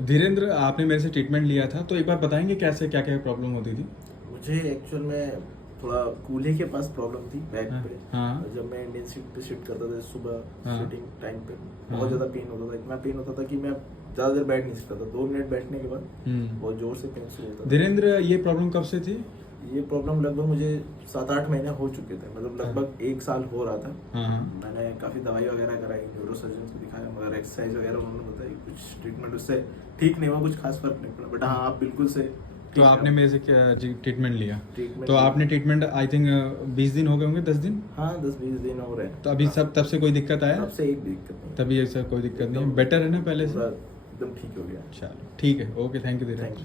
धीरेन्द्र, आपने मेरे से ट्रीटमेंट लिया था, तो एक बार बताएंगे कैसे क्या क्या प्रॉब्लम होती थी? मुझे एक्चुअल में थोड़ा कूल्हे के पास प्रॉब्लम थी बैक हाँ, पे। हाँ, जब मैं इंडियन सीट पे शिफ्ट करता था सुबह हाँ, सिटिंग टाइम पे हाँ, बहुत ज़्यादा पेन होता था। इतना पेन होता था कि मैं ज़्यादा देर बैठ नहीं सकता था। 2 मिनट बैठने के बाद बहुत जोर से पेन शुरू होता था। धीरेन्द्र, ये प्रॉब्लम कब से थी? ये प्रॉब्लम लगभग मुझे 7-8 महीने हो चुके थे, मतलब हाँ, लगभग 1 साल हो रहा था। हाँ, हाँ। मैंने काफ़ी दवाई वगैरह कराई, न्यूरो सर्जन को दिखाया, मगर एक्सरसाइज वगैरह उन्होंने बताई, कुछ ट्रीटमेंट उससे ठीक नहीं हुआ, कुछ खास फर्क नहीं पड़ा। बट हाँ, आप बिल्कुल से तो ठीक आपने है। मेरे से क्या ट्रीटमेंट लिया? ट्रीटमेंट तो आपने ट्रीटमेंट आई थिंक 20 दिन हो गए होंगे, 10 दिन? हाँ 10-20 दिन हो रहे हैं। तो अभी हाँ, सब तब से कोई दिक्कत आया? तब से एक भी दिक्कत नहीं। तभी ऐसा कोई दिक्कत नहीं है, एकदम बेटर है ना पहले पूरा से? एकदम ठीक हो गया। चलो ठीक है, okay, thank you thank Dhirendra. You.